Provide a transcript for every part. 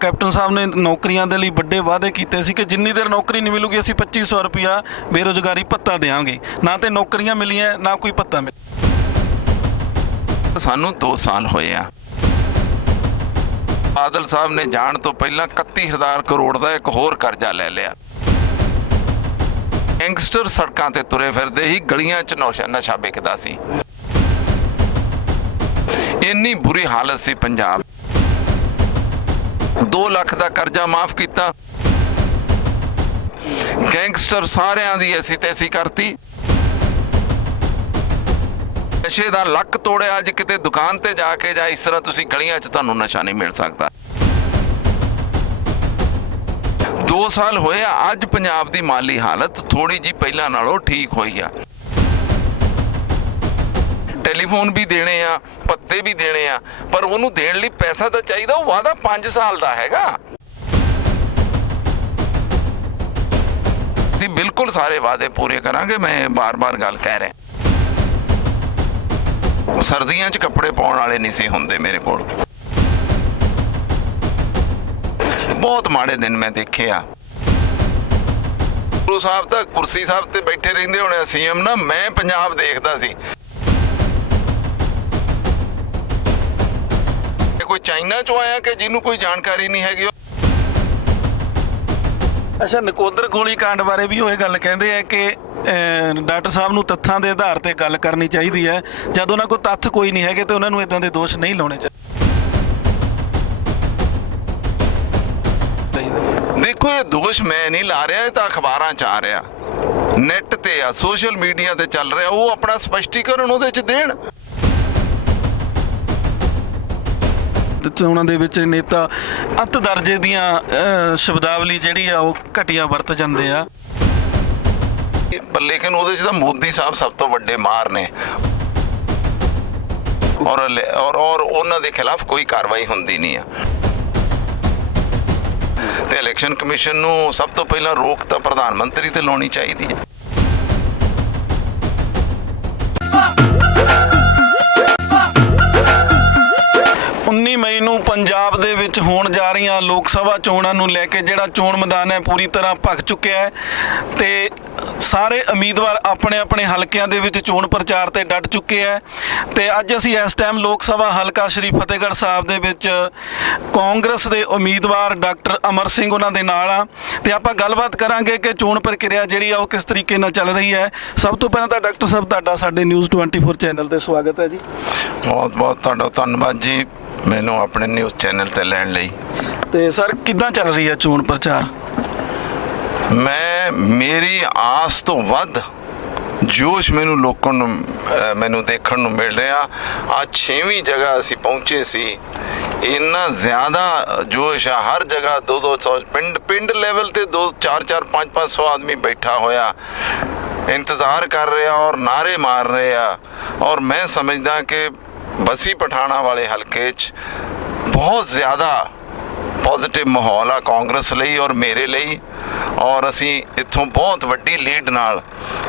Captain ਸਾਹਿਬ ਨੇ ਨੌਕਰੀਆਂ ਦੇ ਲਈ ਵੱਡੇ ਵਾਅਦੇ ਕੀਤੇ ਸੀ ਕਿ ਜਿੰਨੀ ਦੇਰ ਨੌਕਰੀ ਨਹੀਂ ਮਿਲੂਗੀ, ਅਸੀਂ 2500 ਰੁਪਇਆ ਬੇਰੋਜ਼ਗਾਰੀ ਭੱਤਾ ਦੇਵਾਂਗੇ ਨਾ ਤੇ ਨੌਕਰੀਆਂ ਮਿਲੀਆਂ, ਨਾ ਕੋਈ ਭੱਤਾ ਮਿਲਿਆ। ਸਾਨੂੰ 2 ਸਾਲ ਹੋਏ ਆ। ਬਾਦਲ ਸਾਹਿਬ ਨੇ ਜਾਣ ਤੋਂ ਪਹਿਲਾਂ 31000 ਕਰੋੜ ਦਾ ਇੱਕ ਹੋਰ ਕਰਜ਼ਾ ਲੈ ਲਿਆ। ਗੈਂਗਸਟਰ ਸੜਕਾਂ ਤੇ ਤੁਰੇ ਫਿਰਦੇ ਹੀ ਗਲੀਆਂ 'ਚ ਨੌਸ਼ਾ ਨਸ਼ਾ ਵਿਕਦਾ ਸੀ। ਇੰਨੀ ਬੁਰੀ ਹਾਲਤ ਸੀ ਪੰਜਾਬ 2 ਲੱਖ ਦਾ ਕਰਜ਼ਾ ਮਾਫ ਕੀਤਾ। ਗੈਂਗਸਟਰ ਸਾਰਿਆਂ ਦੀ ਅਸੀਂ ਤੈਸੀ ਕਰਤੀ। ਨਸ਼ੇ ਦਾ ਲੱਕ ਤੋੜਿਆ, ਅੱਜ ਕਿਤੇ ਦੁਕਾਨ ਤੇ ਜਾ ਕੇ ਜਾਂ ਇਸ ਤਰ੍ਹਾਂ ਤੁਸੀਂ ਗਲੀਆਂ 'ਚ ਤੁਹਾਨੂੰ ਨਸ਼ਾ ਨਹੀਂ ਮਿਲ ਸਕਦਾ। 2 ਸਾਲ ਹੋਏ ਆ, ਅੱਜ ਪੰਜਾਬ ਦੀ ਮਾਲੀ ਹਾਲਤ ਥੋੜੀ ਜੀ ਪਹਿਲਾਂ ਨਾਲੋਂ ਠੀਕ ਹੋਈ ਆ। ਟੈਲੀਫੋਨ ਵੀ ਦੇਣੇ ਆ, ਪੱਤੇ ਵੀ ਦੇਣੇ ਆ, ਪਰ ਉਹਨੂੰ ਦੇਣ ਲਈ ਪੈਸਾ ਤਾਂ ਚਾਹੀਦਾ, ਉਹ ਵਾਦਾ 5 ਸਾਲ ਦਾ ਹੈਗਾ। ਅਸੀਂ ਬਿਲਕੁਲ ਸਾਰੇ ਵਾਅਦੇ ਪੂਰੇ ਕਰਾਂਗੇ, ਮੈਂ ਬਾਰ-ਬਾਰ ਗੱਲ ਕਹਿ ਰਿਹਾ। ਸਰਦੀਆਂ 'ਚ ਕੱਪੜੇ ਪਾਉਣ ਵਾਲੇ ਨਹੀਂ ਸੀ ਹੁੰਦੇ ਮੇਰੇ ਕੋਲ। ਬਹੁਤ ਮਾੜੇ ਦਿਨ ਮੈਂ ਦੇਖੇ ਆ। ਗੁਰੂ ਸਾਹਿਬ ਤਾਂ ਕੁਰਸੀ ਸਾਹਿਬ ਤੇ ਬੈਠੇ ਰਹਿੰਦੇ ਹੋਣੇ ਸੀਐਮ ਨਾ, ਮੈਂ ਪੰਜਾਬ ਦੇਖਦਾ ਸੀ। ਕੋਈ ਚਾਈਨਾ ਚੋਂ ਆਇਆ ਕਿ ਜਿਹਨੂੰ ਕੋਈ ਜਾਣਕਾਰੀ ਨਹੀਂ ਹੈਗੀ? ਅੱਛਾ ਨਕੋਦਰ ਗੋਲੀकांड ਬਾਰੇ ਵੀ ਉਹ ਇਹ ਗੱਲ ਕਹਿੰਦੇ ਆ ਕਿ ਡਾਕਟਰ ਸਾਹਿਬ ਨੂੰ ਤੱਥਾਂ ਦੇ ਆਧਾਰ ਤੇ ਗੱਲ ਕਰਨੀ ਚਾਹੀਦੀ ਹੈ। ਜਦ ਉਹਨਾਂ ਕੋਲ ਤੱਥ ਕੋਈ ਨਹੀਂ ਹੈਗੇ ਤੇ ਉਹਨਾਂ ਨੂੰ ਇਦਾਂ ਦੇ ਦੋਸ਼ ਨਹੀਂ ਲਾਉਣੇ ਚਾਹੀਦੇ। ਦੇਖੋ ਇਹ ਦੋਸ਼ ਮੈਂ ਨਹੀਂ ਲਾ ਰਿਹਾ ਇਹ ਤਾਂ ਅਖਬਾਰਾਂ 'ਚ ਆ ਰਿਹਾ। ਨੈਟ ਤੇ ਆ ਸੋਸ਼ਲ ਮੀਡੀਆ ਤੇ ਚੱਲ ਰਿਹਾ ਉਹ ਆਪਣਾ ਸਪਸ਼ਟੀਕਰਨ ਉਹਦੇ 'ਚ ਦੇਣ। ਤੇ ਚੋਣਾਂ ਦੇ ਵਿੱਚ ਨੇਤਾ ਅੱਤ ਦਰਜੇ ਦੀਆਂ ਸ਼ਬਦਾਵਲੀ ਜਿਹੜੀ ਆ, ਉਹ ਘਟੀਆ ਵਰਤ ਜਾਂਦੇ ਆ। ਪਰ ਲੇਕਿਨ ਉਹਦੇ 'ਚ ਤਾਂ ਮੋਦੀ ਸਾਹਿਬ ਸਭ ਤੋਂ ਵੱਡੇ ਮਾਰ ਨੇ। ਔਰ ਔਰ ਔਰ ਉਹਨਾਂ ਦੇ ਖਿਲਾਫ ਕੋਈ ਕਾਰਵਾਈ ਹੁੰਦੀ ਨਹੀਂ ਆ। ਤੇ ਇਲੈਕਸ਼ਨ ਕਮਿਸ਼ਨ ਨੂੰ ਸਭ ਤੋਂ ਪਹਿਲਾਂ ਰੋਕ ਤਾਂ ਪ੍ਰਧਾਨ ਮੰਤਰੀ ਤੇ ਲਾਉਣੀ ਚਾਹੀਦੀ ਹੈ ਮਈ ਨੂੰ ਪੰਜਾਬ ਦੇ ਵਿੱਚ ਹੋਣ ਜਾ ਰਹੀਆਂ ਲੋਕ ਸਭਾ ਚੋਣਾਂ ਨੂੰ ਲੈ ਕੇ ਜਿਹੜਾ ਚੋਣ ਮੈਦਾਨ ਹੈ ਪੂਰੀ ਤਰ੍ਹਾਂ ਭਖ ਚੁੱਕਿਆ ਹੈ ਤੇ ਸਾਰੇ ਉਮੀਦਵਾਰ ਆਪਣੇ ਆਪਣੇ ਹਲਕਿਆਂ ਦੇ ਵਿੱਚ ਚੋਣ ਪ੍ਰਚਾਰ ਤੇ ਡਟ ਚੁੱਕੇ ਹੈ ਤੇ ਅੱਜ ਅਸੀਂ ਇਸ ਟਾਈਮ ਲੋਕ ਸਭਾ ਹਲਕਾ ਸ਼੍ਰੀ ਫਤਿਹਗੜ੍ਹ ਸਾਹਿਬ ਦੇ ਵਿੱਚ ਕਾਂਗਰਸ ਦੇ ਉਮੀਦਵਾਰ ਡਾਕਟਰ ਅਮਰ ਸਿੰਘ ਉਹਨਾਂ ਦੇ ਨਾਲ ਆ ਤੇ ਆਪਾਂ ਗੱਲਬਾਤ ਕਰਾਂਗੇ ਕਿ ਚੋਣ ਪ੍ਰਕਿਰਿਆ ਜਿਹੜੀ ਆ ਉਹ ਕਿਸ ਤਰੀਕੇ ਨਾਲ ਚੱਲ ਰਹੀ ਹੈ। ਸਭ ਤੋਂ ਪਹਿਲਾਂ ਤਾਂ ਡਾਕਟਰ ਸਾਹਿਬ, ਤੁਹਾਡਾ ਸਾਡੇ ਨਿਊਜ਼ 24 ਚੈਨਲ ਤੇ ਸਵਾਗਤ ਹੈ ਜੀ। ਬਹੁਤ ਬਹੁਤ ਤੁਹਾਡਾ ਧੰਨਵਾਦ ਜੀ। ਮੈਨੂੰ ਆਪਣੇ ਨਿਊਜ਼ ਚੈਨਲ ਤੇ ਲੈਣ ਲਈ। ਤੇ ਸਰ ਕਿੱਦਾਂ ਚੱਲ ਰਹੀ ਹੈ ਚੋਣ ਪ੍ਰਚਾਰ? ਮੈਂ ਮੇਰੀ ਆਸ ਤੋਂ ਵੱਧ ਜੋਸ਼ ਮੈਨੂੰ ਲੋਕਾਂ ਨੂੰ ਮੈਨੂੰ ਦੇਖਣ ਨੂੰ ਮਿਲ ਰਿਹਾ। ਆ ਛੇਵੀਂ ਜਗ੍ਹਾ ਅਸੀਂ ਪਹੁੰਚੇ ਸੀ। ਇੰਨਾ ਜ਼ਿਆਦਾ ਜੋਸ਼ ਆ ਹਰ ਜਗ੍ਹਾ 2-200 ਪਿੰਡ ਪਿੰਡ ਲੈਵਲ ਤੇ 2 4-4 5-500 ਆਦਮੀ ਬੈਠਾ ਹੋਇਆ। ਇੰਤਜ਼ਾਰ ਕਰ ਰਿਹਾ ਔਰ ਨਾਰੇ ਮਾਰ ਰਹੇ ਆ। ਔਰ ਮੈਂ ਸਮਝਦਾ ਕਿ ਬਸੀ ਪਠਾਣਾ ਵਾਲੇ ਹਲਕੇ 'ਚ ਬਹੁਤ ਜ਼ਿਆਦਾ ਪੋਜ਼ਿਟਿਵ ਮਾਹੌਲ ਆ ਕਾਂਗਰਸ ਲਈ ਔਰ ਮੇਰੇ ਲਈ। ਔਰ ਅਸੀਂ ਇੱਥੋਂ ਬਹੁਤ ਵੱਡੀ ਲੀਡ ਨਾਲ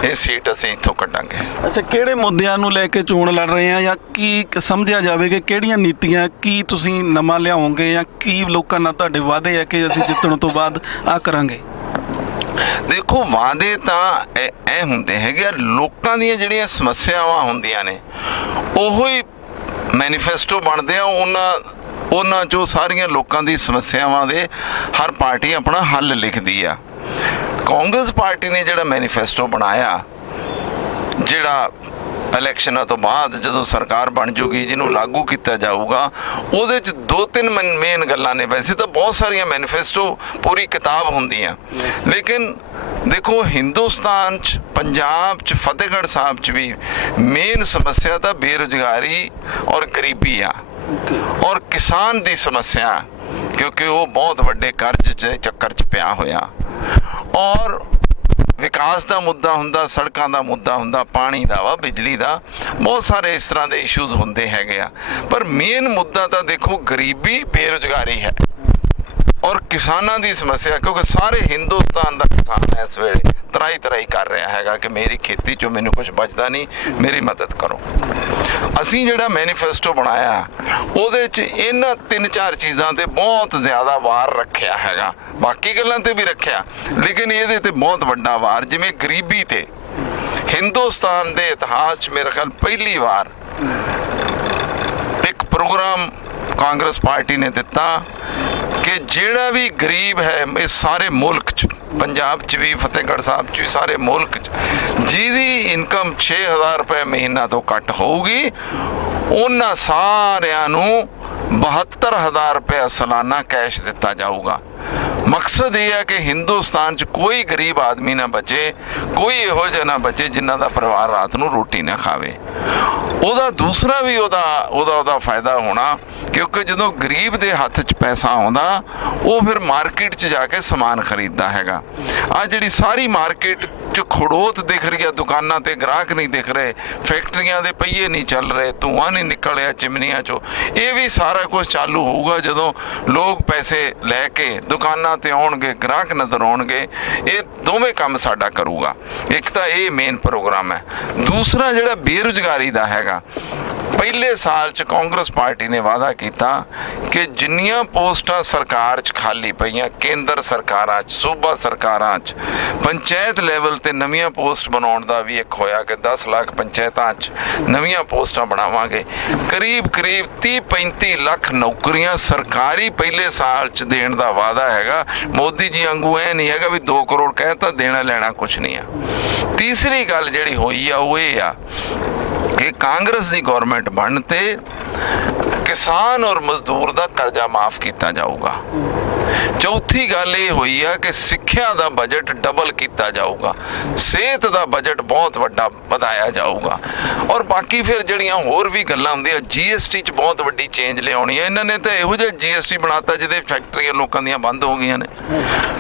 ਇਹ ਸੀਟ ਅਸੀਂ ਇੱਥੋਂ ਕੱਢਾਂਗੇ। ਅੱਛਾ ਕਿਹੜੇ ਮੁੱਦਿਆਂ ਨੂੰ ਲੈ ਕੇ ਚੋਣ ਲੜ ਰਹੇ ਆ ਜਾਂ ਕੀ ਸਮਝਿਆ ਜਾਵੇ ਕਿ ਕਿਹੜੀਆਂ ਨੀਤੀਆਂ ਕੀ ਤੁਸੀਂ ਨਵਾਂ ਲਿਆਓਗੇ ਜਾਂ ਕੀ ਲੋਕਾਂ ਨਾਲ ਤੁਹਾਡੇ ਵਾਅਦੇ ਆ ਕਿ ਅਸੀਂ ਜਿੱਤਣ ਤੋਂ ਬਾਅਦ ਆ ਕਰਾਂਗੇ? ਦੇਖੋ ਵਾਅਦੇ ਤਾਂ ਇਹ ਹੁੰਦੇ ਹੈਗੇ ਲੋਕਾਂ ਦੀਆਂ ਜਿਹੜੀਆਂ ਸਮੱਸਿਆਵਾਂ ਹੁੰਦੀਆਂ ਨੇ ਉਹੋ ਹੀ ਮੈਨੀਫੈਸਟੋ ਬਣਦੇ ਆ ਉਹਨਾਂ ਉਹਨਾਂ ਚੋਂ ਸਾਰੀਆਂ ਲੋਕਾਂ ਦੀ ਸਮੱਸਿਆਵਾਂ ਦੇ ਹਰ ਪਾਰਟੀ ਆਪਣਾ ਹੱਲ ਲਿਖਦੀ ਆ। ਕਾਂਗਰਸ ਪਾਰਟੀ ਨੇ ਜਿਹੜਾ ਮੈਨੀਫੈਸਟੋ ਬਣਾਇਆ ਜਿਹੜਾ ਇਲੈਕਸ਼ਨਾਂ ਤੋਂ ਬਾਅਦ ਜਦੋਂ ਸਰਕਾਰ ਬਣ ਜੂਗੀ ਜਿਹਨੂੰ ਲਾਗੂ ਕੀਤਾ ਜਾਊਗਾ ਉਹਦੇ ਚ ਦੋ ਤਿੰਨ ਮੇਨ ਗੱਲਾਂ ਨੇ। ਵੈਸੇ ਤਾਂ ਬਹੁਤ ਸਾਰੀਆਂ ਮੈਨੀਫੈਸਟੋ ਪੂਰੀ ਕਿਤਾਬ ਹੁੰਦੀਆਂ। ਲੇਕਿਨ ਦੇਖੋ, ਹਿੰਦੁਸਤਾਨ ਚ, ਪੰਜਾਬ ਚ, ਫਤਿਹਗੜ੍ਹ ਸਾਹਿਬ ਚ ਵੀ ਮੇਨ ਸਮੱਸਿਆ ਤਾਂ ਬੇਰੁਜ਼ਗਾਰੀ ਔਰ ਗਰੀਬੀ ਆ। ਔਰ ਕਿਸਾਨ ਦੀ ਸਮੱਸਿਆ, ਕਿਉਂਕਿ ਉਹ ਬਹੁਤ ਵੱਡੇ ਕਰਜ਼ ਚ, ਚੱਕਰ ਚ ਪਿਆ ਹੋਇਆ। ਔਰ ਵਿਕਾਸ ਦਾ ਮੁੱਦਾ ਹੁੰਦਾ, ਸੜਕਾਂ ਦਾ ਮੁੱਦਾ ਹੁੰਦਾ, ਪਾਣੀ ਦਾ ਵਾ, ਬਿਜਲੀ ਦਾ, ਬਹੁਤ ਸਾਰੇ ਇਸ ਤਰ੍ਹਾਂ ਦੇ ਇਸ਼ੂਜ਼ ਹੁੰਦੇ ਹੈਗੇ ਆ। ਪਰ ਮੇਨ ਮੁੱਦਾ ਤਾਂ ਦੇਖੋ, ਗਰੀਬੀ, ਬੇਰੁਜ਼ਗਾਰੀ ਹੈ। ਔਰ ਕਿਸਾਨਾਂ ਦੀ ਸਮੱਸਿਆ, ਕਿਉਂਕਿ ਸਾਰੇ ਹਿੰਦੁਸਤਾਨ ਦਾ ਕਿਸਾਨ ਇਸ ਵੇਲੇ ਤਰਾਈ ਤਰਾਈ ਕਰ ਰਿਹਾ ਹੈਗਾ ਕਿ ਮੇਰੀ ਖੇਤੀ ਚੋਂ ਮੈਨੂੰ ਕੁਝ ਬਚਦਾ ਨਹੀਂ, ਮੇਰੀ ਮਦਦ ਕਰੋ। ਅਸੀਂ ਜਿਹੜਾ ਮੈਨੀਫੈਸਟੋ ਬਣਾਇਆ, ਉਹਦੇ 'ਚ ਇਹਨਾਂ ਤਿੰਨ ਚਾਰ ਚੀਜ਼ਾਂ ਤੇ ਬਹੁਤ ਜ਼ਿਆਦਾ ਵਾਰ ਰੱਖਿਆ ਹੈਗਾ। ਬਾਕੀ ਗੱਲਾਂ ਤੇ ਵੀ ਰੱਖਿਆ, ਲੇਕਿਨ ਇਹਦੇ ਤੇ ਬਹੁਤ ਵੱਡਾ ਵਾਰ, ਜਿਵੇਂ ਗਰੀਬੀ ਤੇ। ਹਿੰਦੁਸਤਾਨ ਦੇ ਇਤਿਹਾਸ 'ਚ ਮੇਰੇ ਖਿਆਲ ਪਹਿਲੀ ਵਾਰ ਇੱਕ ਪ੍ਰੋਗਰਾਮ ਕਾਂਗਰਸ ਪਾਰਟੀ ਨੇ ਦਿੱਤਾ ਕਿ ਜਿਹੜਾ ਵੀ ਗਰੀਬ ਹੈ ਇਸ ਸਾਰੇ ਮੁਲਕ 'ਚ, ਪੰਜਾਬ 'ਚ ਵੀ, ਫਤਿਹਗੜ੍ਹ ਸਾਹਿਬ 'ਚ ਵੀ, ਸਾਰੇ ਮੁਲਕ 'ਚ, ਜਿਹਦੀ ਇਨਕਮ 6000 ਰੁਪਏ ਮਹੀਨਾ ਤੋਂ ਘੱਟ ਹੋਊਗੀ, ਉਹਨਾਂ ਸਾਰਿਆਂ ਨੂੰ 72000 ਰੁਪਏ ਸਾਲਾਨਾ ਕੈਸ਼ ਦਿੱਤਾ ਜਾਊਗਾ। ਮਕਸਦ ਇਹ ਹੈ ਕਿ ਹਿੰਦੁਸਤਾਨ 'ਚ ਕੋਈ ਗਰੀਬ ਆਦਮੀ ਨਾ ਬਚੇ, ਕੋਈ ਇਹੋ ਜਿਹਾ ਨਾ ਬਚੇ ਜਿਨ੍ਹਾਂ ਦਾ ਪਰਿਵਾਰ ਰਾਤ ਨੂੰ ਰੋਟੀ ਨਾ ਖਾਵੇ। ਉਹਦਾ ਦੂਸਰਾ ਵੀ ਉਹਦਾ ਉਹਦਾ ਉਹਦਾ ਫਾਇਦਾ ਹੋਣਾ, ਕਿਉਂਕਿ ਜਦੋਂ ਗਰੀਬ ਦੇ ਹੱਥ 'ਚ ਪੈਸਾ ਆਉਂਦਾ, ਉਹ ਫਿਰ ਮਾਰਕੀਟ 'ਚ ਜਾ ਕੇ ਸਮਾਨ ਖਰੀਦਦਾ ਹੈਗਾ। ਆ ਜਿਹੜੀ ਸਾਰੀ ਮਾਰਕੀਟ ਜੋ ਖੜੋਤ ਦਿਖ ਰਹੀ ਹੈ ਦੁਕਾਨਾਂ ਤੇ ਗ੍ਰਾਹਕ ਨਹੀਂ ਦਿਖ ਰਹੇ, ਫੈਕਟਰੀਆਂ ਦੇ ਪਹੀਏ ਨਹੀਂ ਚੱਲ ਰਹੇ, ਧੂਆਂ ਨਹੀਂ ਨਿਕਲ ਰਿਹਾ ਚਿਮਨੀਆਂ 'ਚੋਂ। ਇਹ ਵੀ ਸਾਰਾ ਕੁਝ ਚਾਲੂ ਹੋਊਗਾ ਜਦੋਂ ਲੋਕ ਪੈਸੇ ਲੈ ਕੇ ਦੁਕਾਨਾਂ ਤੇ ਆਉਣਗੇ, ਗ੍ਰਾਹਕ ਨਜ਼ਰ ਆਉਣਗੇ। ਇਹ ਦੋਵੇਂ ਕੰਮ ਸਾਡਾ ਕਰੂਗਾ। ਇੱਕ ਤਾਂ ਇਹ ਮੇਨ ਪ੍ਰੋਗਰਾਮ ਹੈ। ਦੂਸਰਾ ਜਿਹੜਾ ਬੇਰੁਜ਼ਗਾਰੀ ਦਾ ਹੈਗਾ ਪਹਿਲੇ ਸਾਲ ਚ ਕਾਂਗਰਸ ਪਾਰਟੀ ਨੇ ਵਾਅਦਾ ਕੀਤਾ ਕਿ ਜਿੰਨੀਆਂ ਪੋਸਟਾਂ ਸਰਕਾਰ 'ਚ ਖਾਲੀ ਪਈਆਂ, ਕੇਂਦਰ ਸਰਕਾਰਾਂ 'ਚ, ਸੂਬਾ ਸਰਕਾਰਾਂ 'ਚ, ਪੰਚਾਇਤ ਲੈਵਲ ਤੇ ਨਵੀਆਂ ਪੋਸਟ ਬਣਾਉਣ ਦਾ ਵੀ ਇੱਕ ਹੋਇਆ ਕਿ 10 ਲੱਖ ਪੰਚਾਇਤਾਂ 'ਚ ਨਵੀਆਂ ਪੋਸਟਾਂ ਬਣਾਵਾਂਗੇ। ਕਰੀਬ ਕਰੀਬ 30 35 ਲੱਖ ਨੌਕਰੀਆਂ ਸਰਕਾਰੀ ਪਹਿਲੇ ਸਾਲ 'ਚ ਦੇਣ ਦਾ ਵਾਅਦਾ ਹੈਗਾ। ਮੋਦੀ ਜੀ ਵਾਂਗੂ ਇਹ ਨਹੀਂ ਹੈਗਾ ਵੀ 2 ਕਰੋੜ ਕਹਿ ਤਾਂ ਦੇਣਾ ਲੈਣਾ ਕੁਝ ਨਹੀਂ ਆ। ਤੀਸਰੀ ਗੱਲ ਜਿਹੜੀ ਹੋਈ ਆ, ਉਹ ਇਹ ਆ ਕਿ ਕਾਂਗਰਸ ਦੀ ਗਵਰਨਮੈਂਟ ਬਣਨ ਤੇ ਕਿਸਾਨ ਔਰ ਮਜ਼ਦੂਰ ਦਾ ਕਰਜ਼ਾ ਮਾਫ ਕੀਤਾ ਜਾਊਗਾ। ਚੌਥੀ ਗੱਲ ਇਹ ਹੋਈ ਆ ਕਿ ਸਿੱਖਿਆ ਦਾ ਬਜਟ ਡਬਲ ਕੀਤਾ ਜਾਊਗਾ। ਸਿਹਤ ਦਾ ਬਜਟ ਬਹੁਤ ਵੱਡਾ ਵਧਾਇਆ ਜਾਊਗਾ। ਔਰ ਬਾਕੀ ਫਿਰ ਜਿਹੜੀਆਂ ਹੋਰ ਵੀ ਗੱਲਾਂ ਹੁੰਦੀਆਂ ਜੀਐਸਟੀ 'ਚ ਬਹੁਤ ਵੱਡੀ ਚੇਂਜ ਲਿਆਉਣੀ ਹੈ ਇਹਨਾਂ ਨੇ ਤਾਂ ਇਹੋ ਜਿਹਾ ਜੀਐਸਟੀ ਬਣਾਤਾ ਜਿਹਦੇ ਫੈਕਟਰੀਆਂ ਲੋਕਾਂ ਦੀਆਂ ਬੰਦ ਹੋ ਗਈਆਂ ਨੇ।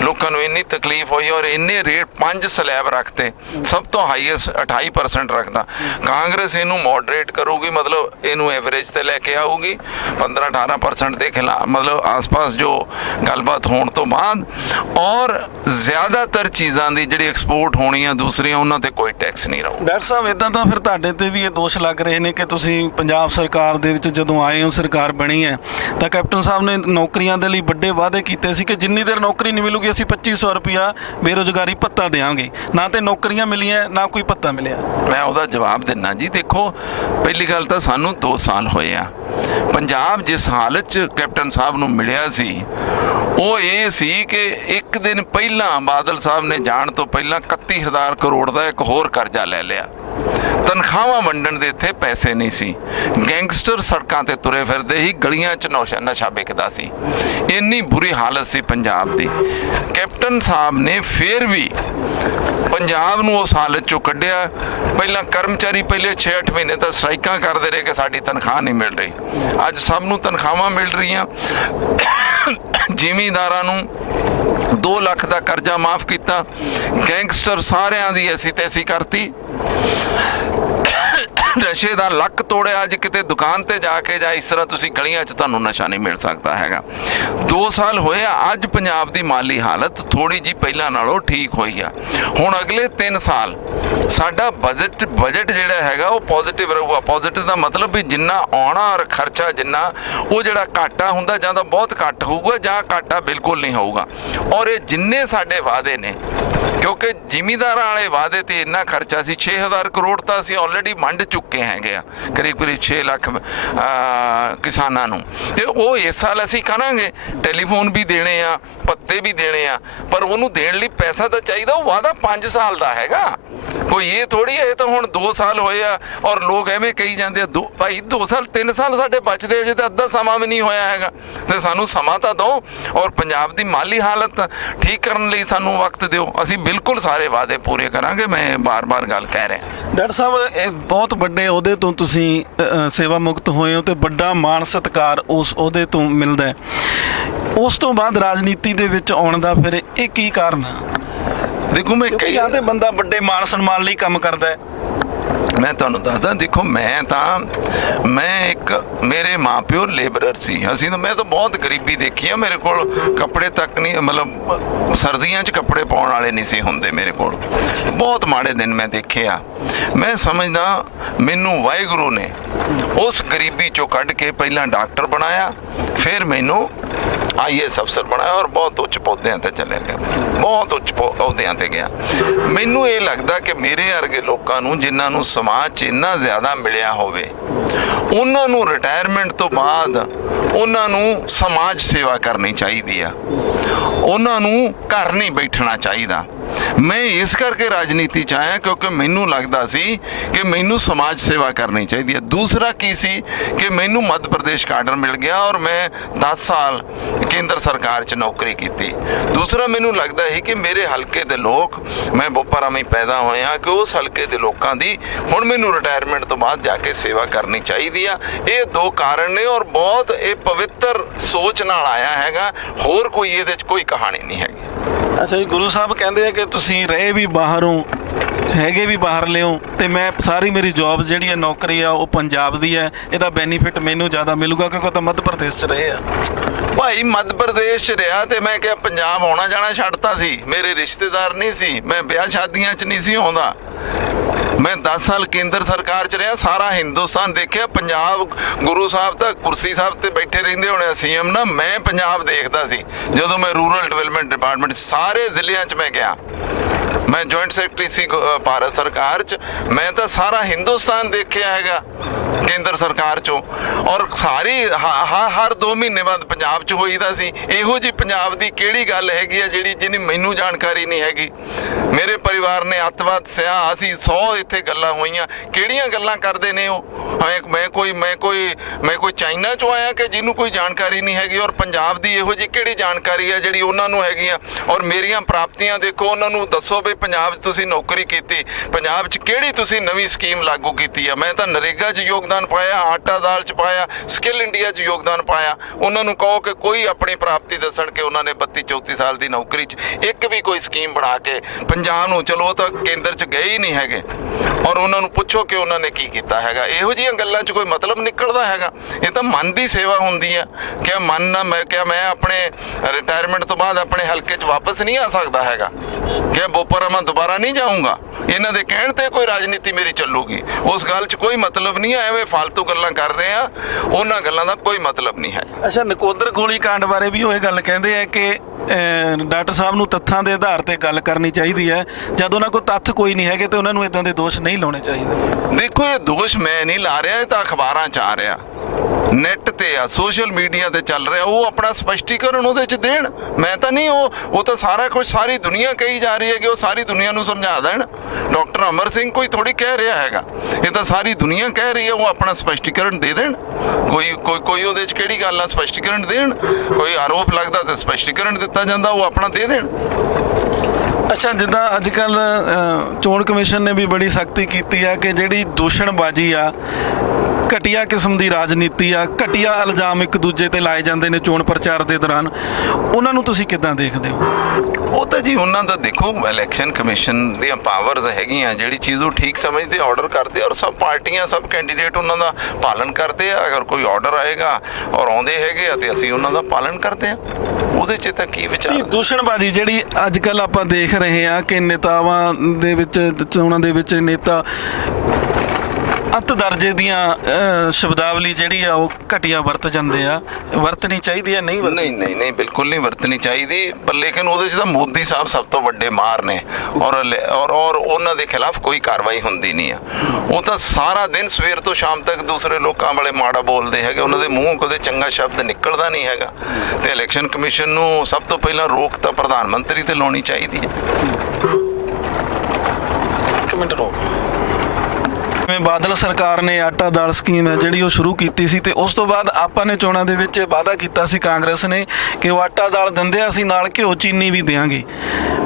ਲੋਕਾਂ ਨੂੰ ਇੰਨੀ ਤਕਲੀਫ ਹੋਈ ਔਰ ਇੰਨੇ ਰੇਟ ਪੰਜ ਸਲੈਬ ਰੱਖਤੇ, ਸਭ ਤੋਂ ਹਾਈਐਸਟ 28% ਰੱਖਦਾ। ਕਾਂਗਰਸ ਇਹਨੂੰ ਮੋਡਰੇਟ ਕਰੂਗੀ, ਮਤਲਬ ਇਹਨੂੰ ਐਵਰੇਜ ਤੇ ਲੈ ਕੇ ਆਊਗੀ। 15 18% ਦੇ ਖਿਲਾਫ ਮਤਲਬ ਆਸ-ਪਾਸ ਜੋ ਗੱਲਬਾਤ ਹੋਣ ਤੋਂ ਬਾਅਦ ਔਰ ਜ਼ਿਆਦਾਤਰ ਚੀਜ਼ਾਂ ਦੀ ਜਿਹੜੀ ਐਕਸਪੋਰਟ ਹੋਣੀ ਆ ਦੂਸਰੀਆਂ ਉਹਨਾਂ ਤੇ ਕੋਈ ਟੈਕਸ ਨਹੀਂ ਰਹੂ ਡਾਕਟਰ ਸਾਹਿਬ ਇਦਾਂ ਤਾਂ ਫਿਰ ਤੁਹਾਡੇ ਤੇ ਵੀ ਇਹ ਦੋਸ਼ ਲੱਗ ਰਹੇ ਨੇ ਕਿ ਤੁਸੀਂ ਪੰਜਾਬ ਸਰਕਾਰ ਦੇ ਵਿੱਚ ਜਦੋਂ ਆਏ ਹੋ ਸਰਕਾਰ ਬਣੀ ਹੈ ਤਾਂ ਕੈਪਟਨ ਸਾਹਿਬ ਨੇ ਨੌਕਰੀਆਂ ਦੇ ਲਈ ਵੱਡੇ ਵਾਅਦੇ ਕੀਤੇ ਸੀ ਕਿ ਜਿੰਨੀ ਦੇਰ ਨੌਕਰੀ ਨਹੀਂ ਮਿਲੂਗੀ ਅਸੀਂ 2500 ਰੁਪਿਆ ਬੇਰੋਜ਼ਗਾਰੀ ਭੱਤਾ ਦੇਵਾਂਗੇ ਨਾ ਤੇ ਨੌਕਰੀਆਂ ਮਿਲੀਆਂ ਨਾ ਕੋਈ ਭੱਤਾ ਮਿਲਿਆ। ਮੈਂ ਉਹਦਾ ਜਵਾਬ ਦਿੰਨਾ ਜੀ ਦੇਖੋ ਪਹਿਲੀ ਗੱਲ ਤਾਂ ਸਾਨੂੰ 2 ਸਾਲ ਹੋਏ ਆ। ਪੰਜਾਬ ਜਿਸ ਹਾਲਤ 'ਚ ਕੈਪਟਨ ਸਾਹਿਬ ਨੂੰ ਮਿਲਿਆ ਸੀ ਉਹ ਇਹ ਸੀ ਕਿ ਇੱਕ ਦਿਨ ਪਹਿਲਾਂ ਬਾਦਲ ਸਾਹਿਬ ਨੇ ਜਾਣ ਤੋਂ ਪਹਿਲਾਂ 31000 ਕਰੋੜ ਦਾ ਇੱਕ ਹੋਰ ਕਰਜ਼ਾ ਲੈ ਲਿਆ। ਤਨਖਾਹਾਂ ਵੰਡਣ ਦੇ ਇੱਥੇ ਪੈਸੇ ਨਹੀਂ ਸੀ। ਗੈਂਗਸਟਰ ਸੜਕਾਂ ਤੇ ਤੁਰੇ ਫਿਰਦੇ ਹੀ ਗਲੀਆਂ 'ਚ ਨੌਸ਼ਾ ਨਸ਼ਾ ਵਿਕਦਾ ਸੀ। ਇੰਨੀ ਬੁਰੀ ਹਾਲਤ ਸੀ ਪੰਜਾਬ ਦੀ। ਕੈਪਟਨ ਸਾਹਿਬ ਨੇ ਫੇਰ ਵੀ ਪੰਜਾਬ ਨੂੰ ਉਸ ਹਾਲਤ ਚੋਂ ਕੱਢਿਆ। ਪਹਿਲਾਂ ਕਰਮਚਾਰੀ ਪਹਿਲੇ 6-8 ਮਹੀਨੇ ਤਾਂ ਸਟ੍ਰਾਈਕਾਂ ਕਰਦੇ ਰਹੇ ਕਿ ਸਾਡੀ ਤਨਖਾਹ ਨਹੀਂ ਮਿਲ ਰਹੀ। ਅੱਜ ਸਭ ਨੂੰ ਤਨਖਾਹਾਂ ਮਿਲ ਰਹੀਆਂ। ਜ਼ਿਮੀਂਦਾਰਾਂ ਨੂੰ 2 ਲੱਖ ਦਾ ਕਰਜ਼ਾ ਮਾਫ ਕੀਤਾ। ਗੈਂਗਸਟਰ ਸਾਰਿਆਂ ਦੀ ਐਸੀ ਤੈਸੀ ਕਰਤੀ। ਨਸ਼ੇ ਦਾ ਲੱਕ ਤੋੜਿਆ ਅੱਜ ਕਿਤੇ ਦੁਕਾਨ ਤੇ ਜਾ ਕੇ ਜਾਂ ਇਸ ਤਰ੍ਹਾਂ ਤੁਸੀਂ ਗਲੀਆਂ 'ਚ ਤੁਹਾਨੂੰ ਨਸ਼ਾ ਨਹੀਂ ਮਿਲ ਸਕਦਾ ਹੈਗਾ। 2 ਸਾਲ ਹੋਏ ਆ, ਅੱਜ ਪੰਜਾਬ ਦੀ ਮਾਲੀ ਹਾਲਤ ਥੋੜੀ ਜੀ ਪਹਿਲਾਂ ਨਾਲੋਂ ਠੀਕ ਹੋਈ ਆ। ਹੁਣ ਅਗਲੇ 3 ਸਾਲ ਸਾਡਾ ਬਜਟ ਬਜਟ ਜਿਹੜਾ ਹੈਗਾ ਉਹ ਪੋਜ਼ਿਟਿਵ ਰਹੂਗਾ। ਪੋਜ਼ਿਟਿਵ ਦਾ ਮਤਲਬ ਵੀ ਜਿੰਨਾ ਆਉਣਾ ਔਰ ਖਰਚਾ ਜਿੰਨਾ, ਉਹ ਜਿਹੜਾ ਘਾਟਾ ਹੁੰਦਾ ਜਾਂ ਤਾਂ ਬਹੁਤ ਘੱਟ ਹੋਊਗਾ ਜਾਂ ਘਾਟਾ ਬਿਲਕੁਲ ਨਹੀਂ ਹੋਊਗਾ। ਔਰ ਇਹ ਜਿੰਨੇ ਸਾਡੇ ਵਾਅਦੇ ਨੇ ਕਿਉਂਕਿ ਜ਼ਿਮੀਦਾਰਾਂ ਵਾਲੇ ਵਾਅਦੇ ਤੇ ਇੰਨਾ ਖਰਚਾ ਸੀ 6000 ਕਰੋੜ ਤਾਂ ਅਸੀਂ ਆਲਰੇਡੀ ਵੰਡ ਚੁੱਕੇ ਹੈਗੇ ਆ, ਕਰੀਬ ਕਰੀਬ 6 ਲੱਖ ਕਿਸਾਨਾਂ ਨੂੰ। ਤੇ ਉਹ ਇਸ ਸਾਲ ਅਸੀਂ ਕਰਾਂਗੇ ਟੈਲੀਫੋਨ ਵੀ ਦੇਣੇ ਆ, ਪੱਤੇ ਵੀ ਦੇਣੇ ਆ, ਪਰ ਉਹਨੂੰ ਦੇਣ ਲਈ ਪੈਸਾ ਤਾਂ ਚਾਹੀਦਾ, ਉਹ ਵਾਅਦਾ 5 ਸਾਲ ਦਾ ਹੈਗਾ। ਕੋਈ ਇਹ ਥੋੜੀ ਹੈ, ਇਹ ਤਾਂ ਹੁਣ 2 ਸਾਲ ਹੋਏ ਆ, ਔਰ ਲੋਕ ਐਵੇਂ ਕਹੀ ਜਾਂਦੇ ਆ, ਦੋ, ਭਾਈ 2 ਸਾਲ 3 ਸਾਲ ਸਾਡੇ ਬਚਦੇ ਅਜੇ ਤਾਂ ਅੱਧਾ ਸਮਾਂ ਵੀ ਨਹੀਂ ਹੋਇਆ ਹੈਗਾ। ਤੇ ਸਾਨੂੰ ਸਮਾਂ ਤਾਂ ਦਿਓ, ਔਰ ਪੰਜਾਬ ਦੀ ਮਾਲੀ ਹਾਲਤ ਠੀਕ ਕਰਨ ਲਈ ਸਾਨੂੰ ਵਕਤ ਦਿਓ, ਅਸੀਂ ਬਿਲਕੁਲ ਸਾਰੇ ਵਾਅਦੇ ਪੂਰੇ ਕਰਾਂਗੇ ਮੈਂ ਬਾਰ-ਬਾਰ ਗੱਲ ਕਹਿ ਰਿਹਾ। ਡਾਕਟਰ ਸਾਹਿਬ ਇਹ ਬਹੁਤ ਵੱਡੇ ਅਹੁਦੇ ਤੋਂ ਤੁਸੀਂ ਸੇਵਾ ਮੁਕਤ ਹੋਏ ਹੋ ਤੇ ਵੱਡਾ ਮਾਣ ਸਤਿਕਾਰ ਉਸ ਅਹੁਦੇ ਤੋਂ ਮਿਲਦਾ ਉਸ ਤੋਂ ਬਾਅਦ ਰਾਜਨੀਤੀ ਦੇ ਵਿੱਚ ਆਉਣ ਦਾ ਫਿਰ ਇਹ ਕੀ ਕਾਰਨ ਹੈ ਦੇਖੋ ਮੈਂ ਕਈ ਜਾਂ ਤੇ ਬੰਦਾ ਵੱਡੇ ਮਾਣ ਸਨਮਾਨ ਲਈ ਕੰਮ ਕਰਦਾ ਹੈ। ਮੈਂ ਤੁਹਾਨੂੰ ਦੱਸਦਾ, ਦੇਖੋ ਮੈਂ ਤਾਂ, ਮੈਂ ਇੱਕ, ਮੇਰੇ ਮਾਪਿਓ ਲੇਬਰਰ ਸੀ। ਅਸੀਂ ਤਾਂ, ਮੈਂ ਤਾਂ ਬਹੁਤ ਗਰੀਬੀ ਦੇਖੀ ਆ, ਮੇਰੇ ਕੋਲ ਕੱਪੜੇ ਤੱਕ ਨਹੀਂ, ਮਤਲਬ, ਸਰਦੀਆਂ 'ਚ ਕੱਪੜੇ ਪਾਉਣ ਵਾਲੇ ਨਹੀਂ ਸੀ ਹੁੰਦੇ ਮੇਰੇ ਕੋਲ। ਬਹੁਤ ਮਾੜੇ ਦਿਨ ਮੈਂ ਦੇਖੇ ਆ। ਮੈਂ ਸਮਝਦਾ, ਮੈਨੂੰ ਵਾਹਿਗੁਰੂ ਨੇ ਉਸ ਗਰੀਬੀ 'ਚੋਂ ਕੱਢ ਕੇ ਪਹਿਲਾਂ ਡਾਕਟਰ ਬਣਾਇਆ, ਫਿਰ ਮੈਨੂੰ ਆਈਐਸ ਅਫਸਰ ਬਣਾਇਆ ਔਰ ਬਹੁਤ ਉੱਚ ਪੌਦਿਆਂ ਤੇ ਚਲੇ ਗਿਆ ਬਹੁਤ ਉੱਚ ਪੌ- ਅਹੁਦਿਆਂ ਤੇ ਗਿਆ ਮੈਨੂੰ ਇਹ ਲੱਗਦਾ ਕਿ ਮੇਰੇ ਵਰਗੇ ਲੋਕਾਂ ਨੂੰ ਜਿਨ੍ਹਾਂ ਨੂੰ ਸਮਾਜ 'ਚ ਇੰਨਾ ਜ਼ਿਆਦਾ ਮਿਲਿਆ ਹੋਵੇ ਉਹਨਾਂ ਨੂੰ ਰਿਟਾਇਰਮੈਂਟ ਤੋਂ ਬਾਅਦ ਉਹਨਾਂ ਨੂੰ ਸਮਾਜ ਸੇਵਾ ਕਰਨੀ ਚਾਹੀਦੀ ਆ ਉਹਨਾਂ ਨੂੰ ਘਰ ਨਹੀਂ ਬੈਠਣਾ ਚਾਹੀਦਾ ਮੈਂ ਇਸ ਕਰਕੇ ਰਾਜਨੀਤੀ ਚ ਆਇਆ ਕਿਉਂਕਿ ਮੈਨੂੰ ਲੱਗਦਾ ਸੀ ਕਿ ਮੈਨੂੰ ਸਮਾਜ ਸੇਵਾ ਕਰਨੀ ਚਾਹੀਦੀ ਹੈ। ਦੂਸਰਾ ਕੀ ਸੀ ਕਿ ਮੈਨੂੰ ਮੱਧ ਪ੍ਰਦੇਸ਼ ਕਾਡਰ ਮਿਲ ਗਿਆ ਔਰ ਮੈਂ 10 ਸਾਲ ਕੇਂਦਰ ਸਰਕਾਰ ਚ ਨੌਕਰੀ ਕੀਤੀ। ਦੂਸਰਾ ਮੈਨੂੰ ਲੱਗਦਾ ਹੈ ਕਿ ਮੇਰੇ ਹਲਕੇ ਦੇ ਲੋਕ, ਮੈਂ ਬੋਪਾਰਾ ਵਿੱਚ ਪੈਦਾ ਹੋਇਆ ਕਿ ਉਸ ਹਲਕੇ ਦੇ ਲੋਕਾਂ ਦੀ ਹੁਣ ਮੈਨੂੰ ਰਿਟਾਇਰਮੈਂਟ ਤੋਂ ਬਾਅਦ ਜਾ ਕੇ ਸੇਵਾ ਕਰਨੀ ਚਾਹੀਦੀ ਆ। ਇਹ ਦੋ ਕਾਰਨ ਨੇ ਔਰ ਬਹੁਤ ਇਹ ਪਵਿੱਤਰ ਸੋਚ ਨਾਲ ਆਇਆ ਹੈਗਾ। ਹੋਰ ਕੋਈ ਇਹਦੇ ਚ ਕੋਈ ਕਹਾਣੀ ਨਹੀਂ ਹੈਗੀ। ਅੱਛਾ ਜੀ, ਗੁਰੂ ਸਾਹਿਬ ਕਹਿੰਦੇ ਆ ਕਿ ਤੁਸੀਂ ਰਹੇ ਵੀ ਬਾਹਰੋਂ, ਹੈਗੇ ਵੀ ਬਾਹਰ ਲਿਓ ਤੇ ਮੈਂ ਸਾਰੀ ਮੇਰੀ ਜੌਬ ਜਿਹੜੀ ਹੈ ਨੌਕਰੀ ਆ, ਉਹ ਪੰਜਾਬ ਦੀ ਹੈ ਇਹਦਾ ਬੈਨੀਫਿਟ ਮੈਨੂੰ ਜ਼ਿਆਦਾ ਮਿਲੂਗਾ ਕਿਉਂਕਿ ਉਹ ਤਾਂ ਮੱਧ ਪ੍ਰਦੇਸ਼ 'ਚ ਰਹੇ ਆ। ਭਾਈ, ਮੱਧ ਪ੍ਰਦੇਸ਼ ਚ ਰਿਹਾ ਤੇ ਮੈਂ ਕਿਹਾ ਪੰਜਾਬ ਆਉਣਾ ਜਾਣਾ ਛੱਡਤਾ ਸੀ, ਮੇਰੇ ਰਿਸ਼ਤੇਦਾਰ ਨਹੀਂ ਸੀ, ਮੈਂ ਵਿਆਹ ਸ਼ਾਦੀਆਂ ਚ ਨਹੀਂ ਸੀ ਆਉਂਦਾ। ਮੈਂ 10 ਸਾਲ ਕੇਂਦਰ ਸਰਕਾਰ ਚ ਰਿਹਾ, ਸਾਰਾ ਹਿੰਦੁਸਤਾਨ ਦੇਖਿਆ, ਪੰਜਾਬ ਗੁਰੂ ਸਾਹਿਬ ਤਾਂ ਕੁਰਸੀ ਸਾਹਿਬ ਤੇ ਬੈਠੇ ਰਹਿੰਦੇ ਹੋਣੇ ਸੀਐਮ ਨਾ, ਮੈਂ ਪੰਜਾਬ ਦੇਖਦਾ ਸੀ, ਜਦੋਂ ਮੈਂ ਰੂਰਲ ਡਿਵੈਲਪਮੈਂਟ ਡਿਪਾਰਟਮੈਂਟ ਸਾਰੇ ਜ਼ਿਲ੍ਹਿਆਂ ਚ ਮੈਂ ਗਿਆ। ਮੈਂ ਜੁਆਇੰਟ ਸੈਕਟਰੀ ਸੀ ਭਾਰਤ ਸਰਕਾਰ ਚ, ਮੈਂ ਤਾਂ ਸਾਰਾ ਹਿੰਦੁਸਤਾਨ ਦੇਖਿਆ ਹੈਗਾ। ਕੇਂਦਰ ਸਰਕਾਰ ਚੋਂ। ਔਰ ਸਾਰੀ ਹ- ਹ- ਹਰ 2 ਮਹੀਨੇ ਬਾਅਦ ਪੰਜਾਬ ਚ ਹੋਈਦਾ ਸੀ। ਇਹੋ ਜੀ ਪੰਜਾਬ ਦੀ ਕਿਹੜੀ ਗੱਲ ਹੈਗੀ ਆ ਜਿਹੜੀ ਜਿਹਨੀ ਮੈਨੂੰ ਜਾਣਕਾਰੀ ਨਹੀਂ ਹੈਗੀ? ਮੇਰੇ ਪਰਿਵਾਰ ਨੇ ਅੱਤਵਾਦ ਸਿਆ ਅਸੀਂ 100 ਇੱਥੇ ਗੱਲਾਂ ਹੋਈਆਂ। ਕਿਹੜੀਆਂ ਗੱਲਾਂ ਕਰਦੇ ਨੇ ਉਹ? ਮੈਂ ਮੈਂ ਕੋਈ ਮੈਂ ਕੋਈ ਮੈਂ ਕੋਈ ਚਾਈਨਾ ਚੋਂ ਆਇਆ ਕਿ ਜਿਹਨੂੰ ਕੋਈ ਜਾਣਕਾਰੀ ਨਹੀਂ ਹੈਗੀ? ਔਰ ਪੰਜਾਬ ਦੀ ਇਹੋ ਜੀ ਕਿਹੜੀ ਜਾਣਕਾਰੀ ਹੈ ਜਿਹੜੀ ਉਹਨਾਂ ਨੂੰ ਹੈਗੀਆਂ ਔਰ ਮੇਰੀਆਂ ਪ੍ਰਾਪਤੀਆਂ ਦੇਖੋ, ਉਹਨਾਂ ਨੂੰ ਦੱਸੋ ਵੀ ਪੰਜਾਬ 'ਚ ਤੁਸੀਂ ਨੌਕਰੀ ਕੀਤੀ। ਪੰਜਾਬ 'ਚ ਕਿਹੜੀ ਤੁਸੀਂ ਨਵੀਂ ਸਕੀਮ ਲਾਗੂ ਕੀਤੀ ਆ? ਮੈਂ ਤਾਂ ਨਰੇਗਾ 'ਚ ਯੋਗ ਯੋਗਦਾਨ ਪਾਇਆ, ਆਟਾ ਦਾਲ 'ਚ ਪਾਇਆ ਸਕਿੱਲ ਇੰਡੀਆ 'ਚ ਯੋਗਦਾਨ ਪਾਇਆ। ਉਹਨਾਂ ਨੂੰ ਕਹੋ ਕਿ ਕੋਈ ਆਪਣੀ ਪ੍ਰਾਪਤੀ ਦੱਸਣ ਕਿ ਉਹਨਾਂ ਨੇ 32 34 ਸਾਲ ਦੀ ਨੌਕਰੀ 'ਚ ਇੱਕ ਵੀ ਕੋਈ ਸਕੀਮ ਬਣਾ ਕੇ ਪੰਜਾਬ ਨੂੰ, ਚਲੋ ਤਾਂ ਕੇਂਦਰ 'ਚ ਗਏ ਹੀ ਨਹੀਂ ਹੈਗੇ। ਔਰ ਉਹਨਾਂ ਨੂੰ ਪੁੱਛੋ ਕਿ ਉਹਨਾਂ ਨੇ ਕੀ ਕੀਤਾ ਹੈਗਾ। ਇਹੋ ਜਿਹੀਆਂ ਗੱਲਾਂ 'ਚ ਕੋਈ ਮਤਲਬ ਨਿਕਲਦਾ ਹੈਗਾ। ਇਹ ਤਾਂ ਮਨ ਦੀ ਸੇਵਾ ਹੁੰਦੀ ਆ। ਕਿ ਮਨ ਨਾ ਮੈਂ ਕਿਹਾ ਮੈਂ ਆਪਣੇ ਰਿਟਾਇਰਮੈਂਟ ਤੋਂ ਬਾਅਦ ਆਪਣੇ ਹਲਕੇ 'ਚ ਵਾਪਸ ਨਹੀਂ ਆ ਸਕਦਾ ਹੈਗਾ। ਕਿ ਬੋਪਰਾ ਮੈਂ ਦੁਬਾਰਾ ਨਹੀਂ ਜਾਊਂਗਾ? ਇਹਨਾਂ ਦੇ ਕਹਿਣ ਤੇ ਕੋਈ ਰਾਜਨੀਤੀ ਮੇਰੀ ਚੱਲੂਗੀ। ਉਸ ਗੱਲ 'ਚ ਕੋਈ ਮਤਲਬ ਨਹੀਂ ਹੈ ਐਵੇਂ ਫालतू ਗੱਲਾਂ ਕਰ ਰਹੇ ਆ ਉਹਨਾਂ ਗੱਲਾਂ ਦਾ ਕੋਈ ਮਤਲਬ ਨਹੀਂ ਹੈ। ਅੱਛਾ ਨਕੋਦਰ ਗੋਲੀ ਕਾਂਡ ਬਾਰੇ ਵੀ ਉਹ ਇਹ ਗੱਲ ਕਹਿੰਦੇ ਆ ਕਿ ਡਾਕਟਰ ਸਾਹਿਬ ਨੂੰ ਤੱਥਾਂ ਦੇ ਆਧਾਰ ਤੇ ਗੱਲ ਕਰਨੀ ਚਾਹੀਦੀ ਹੈ। ਜਦ ਉਹਨਾਂ ਕੋਲ ਤੱਥ ਕੋਈ ਨਹੀਂ ਹੈਗੇ ਤੇ ਉਹਨਾਂ ਨੂੰ ਇਦਾਂ ਦੇ ਦੋਸ਼ ਨਹੀਂ ਲਾਉਣੇ ਚਾਹੀਦੇ। ਦੇਖੋ ਇਹ ਦੋਸ਼ ਮੈਂ ਨਹੀਂ ਲਾ ਰਿਹਾ ਇਹ ਤਾਂ ਅਖਬਾਰਾਂ 'ਚ ਆ ਰਿਹਾ। ਨੈਟ ਤੇ ਆ, ਸੋਸ਼ਲ ਮੀਡੀਆ ਤੇ ਚੱਲ ਰਿਹਾ, ਉਹ ਆਪਣਾ ਸਪਸ਼ਟੀਕਰਨ ਉਹਦੇ 'ਚ ਦੇਣ। ਮੈਂ ਤਾਂ ਨਹੀਂ, ਉਹ ਉਹ ਤਾਂ ਸਾਰਾ ਕੁਝ ਸਾਰੀ ਦੁਨੀਆ ਕਹੀ ਜਾ ਰਹੀ ਹੈ ਕਿ ਉਹ ਸਾਰੀ ਦੁਨੀਆ ਨੂੰ ਸਮਝਾ ਦੇਣ। ਡਾਕਟਰ ਅਮਰ ਸਿੰਘ ਕੋਈ ਥੋੜੀ ਕਹਿ ਰਿਹਾ ਹੈਗਾ। ਇਹ ਤਾਂ ਸਾਰੀ ਦੁਨੀਆ ਕਹਿ ਰਹੀ ਹੈ, ਉਹ ਆਪਣਾ ਸਪਸ਼ਟੀਕਰਨ ਦੇ ਦੇਣ। ਕੋਈ ਕੋਈ ਕੋਈ ਉਹਦੇ 'ਚ ਕਿਹੜੀ ਗੱਲ ਆ, ਸਪਸ਼ਟੀਕਰਨ ਦੇਣ? ਕੋਈ ਆਰੋਪ ਲੱਗਦਾ ਤਾਂ ਸਪਸ਼ਟੀਕਰਨ ਦਿੱਤਾ ਜਾਂਦਾ, ਉਹ ਆਪਣਾ ਦੇ ਦੇਣ। ਅੱਛਾ, ਜਿੱਦਾਂ ਅੱਜ ਕੱਲ ਚੋਣ ਕਮਿਸ਼ਨ ਨੇ ਵੀ ਬੜੀ ਸਖਤੀ ਕੀਤੀ ਆ ਕਿ ਜਿਹੜੀ ਦੂਸ਼ਣਬਾਜ਼ੀ ਆ ਘਟੀਆ ਕਿਸਮ ਦੀ ਰਾਜਨੀਤੀ ਆ ਘਟੀਆ ਇਲਜ਼ਾਮ ਇੱਕ ਦੂਜੇ ਤੇ ਲਾਏ ਜਾਂਦੇ ਨੇ ਚੋਣ ਪ੍ਰਚਾਰ ਦੇ ਦੌਰਾਨ। ਉਹਨਾਂ ਨੂੰ ਤੁਸੀਂ ਕਿੱਦਾਂ ਦੇਖਦੇ ਹੋ? ਉਹ ਤਾਂ ਜੀ ਉਹਨਾਂ ਦਾ ਦੇਖੋ ਇਲੈਕਸ਼ਨ ਕਮਿਸ਼ਨ ਦੀਆਂ ਪਾਵਰਸ ਹੈਗੀਆਂ ਜਿਹੜੀ ਚੀਜ਼ ਉਹ ਠੀਕ ਸਮਝਦੇ ਆਰਡਰ ਕਰਦੇ ਔਰ ਸਭ ਪਾਰਟੀਆਂ ਸਭ ਕੈਂਡੀਡੇਟ ਉਹਨਾਂ ਦਾ ਪਾਲਣ ਕਰਦੇ ਆ। ਅਗਰ ਕੋਈ ਆਰਡਰ ਆਏਗਾ ਔਰ ਆਉਂਦੇ ਹੈਗੇ ਆ ਤੇ ਅਸੀਂ ਉਹਨਾਂ ਦਾ ਪਾਲਣ ਕਰਦੇ ਆ। ਉਹਦੇ 'ਚ ਤਾਂ ਕੀ ਵਿਚਾਰ? ਦੂਸ਼ਣਬਾਜ਼ੀ ਜਿਹੜੀ ਅੱਜ ਕੱਲ ਆਪਾਂ ਦੇਖ ਰਹੇ ਆ ਕਿ ਨੇਤਾਵਾਂ ਦੇ ਵਿੱਚ ਚੋਣਾਂ ਦੇ ਵਿੱਚ ਨੇਤਾ ਅੱਤ ਦਰਜੇ ਦੀਆਂ ਸ਼ਬਦਾਵਲੀ ਜਿਹੜੀ ਆ ਉਹ ਘਟੀਆ ਵਰਤ ਜਾਂਦੇ ਆ। ਵਰਤਣੀ ਚਾਹੀਦੀ ਆ ਨਹੀਂ ਵਰਤਣੀ? ਨਹੀਂ ਨਹੀਂ ਨਹੀਂ ਬਿਲਕੁਲ ਨਹੀਂ ਵਰਤਣੀ ਚਾਹੀਦੀ। ਪਰ ਲੇਕਿਨ ਉਹਦੇ 'ਚ ਤਾਂ ਮੋਦੀ ਸਾਹਿਬ ਸਭ ਤੋਂ ਵੱਡੇ ਮਾਰ ਨੇ। ਔਰ ਔਰ ਔਰ ਉਹਨਾਂ ਦੇ ਖਿਲਾਫ ਕੋਈ ਕਾਰਵਾਈ ਹੁੰਦੀ ਨਹੀਂ ਆ। ਉਹ ਤਾਂ ਸਾਰਾ ਦਿਨ ਸਵੇਰ ਤੋਂ ਸ਼ਾਮ ਤੱਕ ਦੂਸਰੇ ਲੋਕਾਂ ਵਾਲੇ ਮਾੜਾ ਬੋਲਦੇ ਹੈਗੇ। ਉਹਨਾਂ ਦੇ ਮੂੰਹੋਂ ਕਦੇ ਚੰਗਾ ਸ਼ਬਦ ਨਿਕਲਦਾ ਨਹੀਂ ਹੈਗਾ। ਤੇ ਇਲੈਕਸ਼ਨ ਕਮਿਸ਼ਨ ਨੂੰ ਸਭ ਤੋਂ ਪਹਿਲਾਂ ਰੋਕ ਤਾਂ ਪ੍ਰਧਾਨ ਮੰਤਰੀ ਤੇ ਲਾਉਣੀ ਚਾਹੀਦੀ ਹੈ। ਇੱਕ ਮਿੰਟ ਰੁਕ। ਜਿਵੇਂ ਬਾਦਲ ਸਰਕਾਰ ਨੇ ਆਟਾ ਦਾਲ ਸਕੀਮ ਹੈ ਜਿਹੜੀ ਉਹ ਸ਼ੁਰੂ ਕੀਤੀ ਸੀ ਤੇ ਉਸ ਤੋਂ ਬਾਅਦ ਆਪਾਂ ਨੇ ਚੋਣਾਂ ਦੇ ਵਿੱਚ ਇਹ ਵਾਅਦਾ ਕੀਤਾ ਸੀ ਕਾਂਗਰਸ ਨੇ ਕਿ ਉਹ ਆਟਾ ਦਾਲ ਦਿੰਦੇ ਆ, ਅਸੀਂ ਨਾਲ ਘਿਓ ਚੀਨੀ ਵੀ ਦੇਾਂਗੇ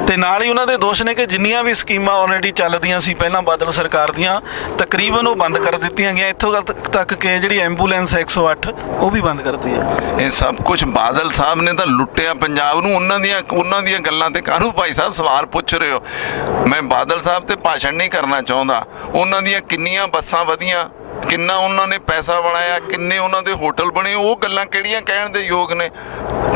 ਤੇ ਨਾਲ ਹੀ ਉਹਨਾਂ ਦੇ ਦੋਸ਼ ਨੇ ਕਿ ਜਿੰਨੀਆਂ ਵੀ ਸਕੀਮਾਂ ਆਲਰੇਡੀ ਚੱਲਦੀਆਂ ਸੀ, ਪਹਿਲਾਂ ਬਾਦਲ ਸਰਕਾਰ ਦੀਆਂ, ਤਕਰੀਬਨ ਉਹ ਬੰਦ ਕਰ ਦਿੱਤੀਆਂ ਗਈਆਂ। ਇੱਥੋਂ ਤੱਕ ਤੱਕ ਕਿ ਜਿਹੜੀ ਐਂਬੂਲੈਂਸ 108 ਉਹ ਵੀ ਬੰਦ ਕਰਤੀ ਹੈ। ਇਹ ਸਭ ਕੁਝ ਬਾਦਲ ਸਾਹਿਬ ਨੇ ਤਾਂ ਲੁੱਟਿਆ। ਪੰਜਾਬ ਨੂੰ ਉਹਨਾਂ ਦੀਆਂ ਉਹਨਾਂ ਦੀਆਂ ਗੱਲਾਂ ਤੇ ਕਾਹਨੂੰ ਭਾਈ ਸਾਹਿਬ ਸਵਾਲ ਪੁੱਛ ਰਹੇ ਹੋ? ਮੈਂ ਬਾਦਲ ਸਾਹਿਬ ਤੇ ਭਾਸ਼ਣ ਨਹੀਂ ਕਰਨਾ ਚਾਹੁੰਦਾ। ਉਹਨਾਂ ਦੀਆਂ ਕਿੰਨੀਆਂ ਬੱਸਾਂ ਵਧੀਆਂ? ਕਿੰਨਾ ਉਹਨਾਂ ਨੇ ਪੈਸਾ ਬਣਾਇਆ, ਕਿੰਨੇ ਉਹਨਾਂ ਦੇ ਹੋਟਲ ਬਣੇ, ਉਹ ਗੱਲਾਂ ਕਿਹੜੀਆਂ ਕਹਿਣ ਦੇ ਯੋਗ ਨੇ?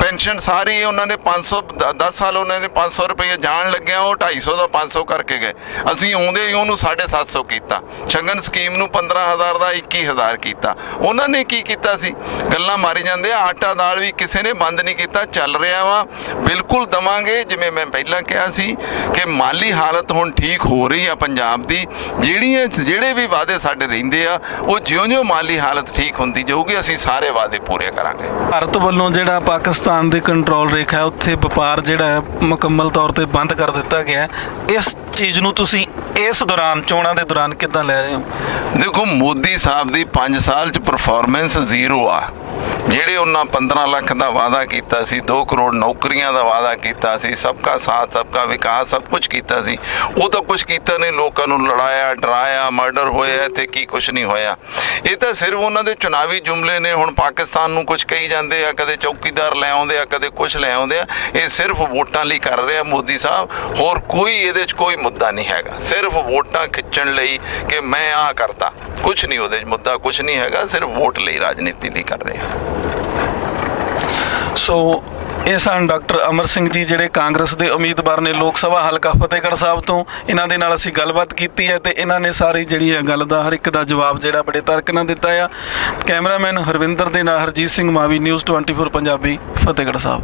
ਪੈਨਸ਼ਨ ਸਾਰੀ ਉਹਨਾਂ ਨੇ 500 10 ਸਾਲ ਉਹਨਾਂ ਨੇ 500 ਰੁਪਏ ਜਾਣ ਲੱਗਿਆ, ਉਹ 250 ਦਾ 500 ਕਰਕੇ ਗਏ। ਅਸੀਂ ਆਉਂਦੇ ਹੀ ਉਹਨੂੰ 750 ਕੀਤਾ। ਸ਼ਗਨ ਸਕੀਮ ਨੂੰ 15000 ਦਾ 21000 ਕੀਤਾ। ਉਹਨਾਂ ਨੇ ਕੀ ਕੀਤਾ ਸੀ? ਗੱਲਾਂ ਮਾਰੀ ਜਾਂਦੇ ਆ, ਆਟਾ ਦਾਲ ਵੀ ਕਿਸੇ ਨੇ ਬੰਦ ਨਹੀਂ ਕੀਤਾ, ਚੱਲ ਰਿਹਾ ਵਾ। ਬਿਲਕੁਲ ਦਵਾਂਗੇ, ਜਿਵੇਂ ਮੈਂ ਪਹਿਲਾਂ ਕਿਹਾ ਸੀ ਕਿ ਮਾਲੀ ਹਾਲਤ ਹੁਣ ਠੀਕ ਹੋ ਰਹੀ ਆ ਪੰਜਾਬ ਦੀ। ਜਿਹੜੀਆਂ, ਜਿਹੜੇ ਵੀ ਵਾਅਦੇ ਸਾਡੇ ਰਹਿੰਦੇ ਆ ਉਹ ਜਿਉਂ-ਜਿਉਂ ਮਾਲੀ ਹਾਲਤ ਠੀਕ ਹੁੰਦੀ ਜਾਊਗੀ ਅਸੀਂ ਸਾਰੇ ਵਾਅਦੇ ਪੂਰੇ ਕਰਾਂਗੇ। ਭਾਰਤ ਵੱਲੋਂ ਜਿਹੜਾ ਪਾਕਿਸਤਾਨ ਦੀ ਕੰਟਰੋਲ ਰੇਖਾ ਹੈ ਉੱਥੇ ਵਪਾਰ ਜਿਹੜਾ ਹੈ ਮੁਕੰਮਲ ਤੌਰ ਤੇ ਬੰਦ ਕਰ ਦਿੱਤਾ ਗਿਆ ਹੈ। ਇਸ ਚੀਜ਼ ਨੂੰ ਤੁਸੀਂ ਇਸ ਦੌਰਾਨ ਚੋਣਾਂ ਦੇ ਦੌਰਾਨ ਕਿੱਦਾਂ ਲੈ ਰਹੇ ਹੋ? ਦੇਖੋ ਮੋਦੀ ਸਾਹਿਬ ਦੀ 5 ਸਾਲ ਚ ਪਰਫਾਰਮੈਂਸ ਜ਼ੀਰੋ ਆ। ਜਿਹੜੇ ਉਹਨਾਂ 15 ਲੱਖ ਦਾ ਵਾਅਦਾ ਕੀਤਾ ਸੀ 2 ਕਰੋੜ ਨੌਕਰੀਆਂ ਦਾ ਵਾਅਦਾ ਕੀਤਾ ਸੀ ਸਭ ਸਬਕਾ ਸਾਥ ਸਭ ਸਬਕਾ ਵਿਕਾਸ, ਸਭ ਕੁਝ ਕੀਤਾ ਸੀ। ਉਹ ਤਾਂ ਕੁਝ ਕੀਤਾ ਨਹੀਂ, ਲੋਕਾਂ ਨੂੰ ਲੜਾਇਆ, ਡਰਾਇਆ, ਮਰਡਰ ਹੋਇਆ ਤੇ ਕੀ ਕੁਝ ਨਹੀਂ ਹੋਇਆ। ਇਹ ਤਾਂ ਸਿਰਫ ਉਹਨਾਂ ਦੇ ਚੁਣਾਵੀ ਜੁਮਲੇ ਨੇ, ਹੁਣ ਪਾਕਿਸਤਾਨ ਨੂੰ ਕੁਝ ਕਹੀ ਜਾਂਦੇ ਆ, ਕਦੇ ਚੌਕੀਦਾਰ ਲੈ ਆਉਂਦੇ ਆ, ਕਦੇ ਕੁਝ ਲੈ ਆਉਂਦੇ ਆ। ਇਹ ਸਿਰਫ ਵੋਟਾਂ ਲਈ ਕਰ ਰਹੇ ਆ ਮੋਦੀ ਸਾਹਿਬ। ਹੋਰ ਕੋਈ ਇਹਦੇ 'ਚ ਕੋਈ ਮੁੱਦਾ ਨਹੀਂ ਹੈਗਾ। ਸਿਰਫ ਵੋਟਾਂ ਖਿੱਚਣ ਲਈ ਕਿ ਮੈਂ ਆਹ ਕਰਤਾ। ਕੁਝ ਨਹੀਂ ਉਹਦੇ 'ਚ ਮੁੱਦਾ ਕੁਝ ਨਹੀਂ ਹੈਗਾ। ਸਿਰਫ ਵੋਟ ਲਈ, ਰਾਜਨੀਤੀ ਲਈ ਕਰ ਰਹੇ। ਆ ਸੋ ਇਹ ਸਨ ਡਾਕਟਰ ਅਮਰ ਸਿੰਘ ਜੀ ਜਿਹੜੇ ਕਾਂਗਰਸ ਦੇ ਉਮੀਦਵਾਰ ਨੇ ਲੋਕ ਸਭਾ ਹਲਕਾ ਫਤਿਹਗੜ੍ਹ ਸਾਹਿਬ ਤੋਂ। ਇਹਨਾਂ ਦੇ ਨਾਲ ਅਸੀਂ ਗੱਲਬਾਤ ਕੀਤੀ ਹੈ ਤੇ ਇਹਨਾਂ ਨੇ ਸਾਰੀ ਜਿਹੜੀ ਹੈ ਗੱਲ ਦਾ ਹਰ ਇੱਕ ਦਾ ਜਵਾਬ ਜਿਹੜਾ ਬੜੇ ਤਰਕ ਨਾਲ ਦਿੱਤਾ ਆ। ਕੈਮਰਾਮੈਨ ਹਰਵਿੰਦਰ ਦੇ ਨਾਲ ਹਰਜੀਤ ਸਿੰਘ ਮਾਵੀ, ਨਿਊਜ਼ 24 ਪੰਜਾਬੀ, ਫਤਿਹਗੜ੍ਹ ਸਾਹਿਬ।